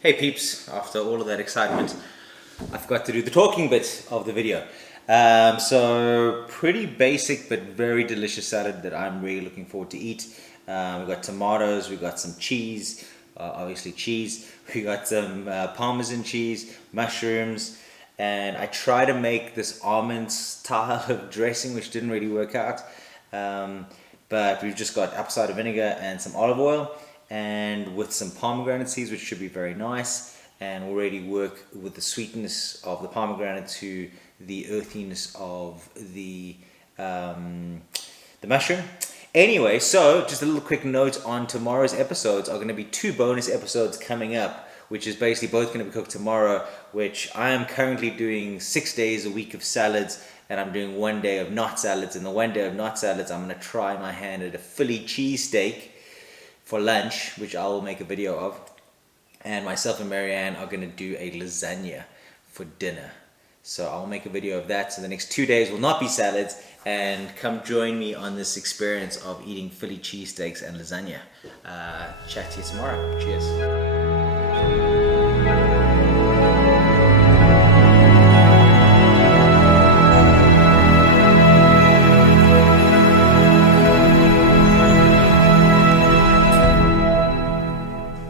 Hey peeps, after all of that excitement, I forgot to do the talking bit of the video. So pretty basic but very delicious salad that I'm really looking forward to eat. We've got tomatoes, we've got some cheese, obviously cheese. We got some Parmesan cheese, mushrooms, and I tried to make this almond style of dressing which didn't really work out. But we've just got apple cider vinegar and some olive oil, and with some pomegranate seeds, which should be very nice, and already work with the sweetness of the pomegranate to the earthiness of the mushroom. Anyway, so just a little quick note on tomorrow's episodes are going to be 2 bonus episodes coming up, which is basically both going to be cooked tomorrow, which I am currently doing 6 days a week of salads, and I'm doing 1 day of not salads. And the 1 day of not salads, I'm going to try my hand at a Philly cheesesteak for lunch, which I will make a video of, and myself and Marianne are going to do a lasagna for dinner. So I'll make a video of that. So the next 2 days will not be salads, and come join me on this experience of eating Philly cheesesteaks and lasagna. Chat to you tomorrow. Cheers.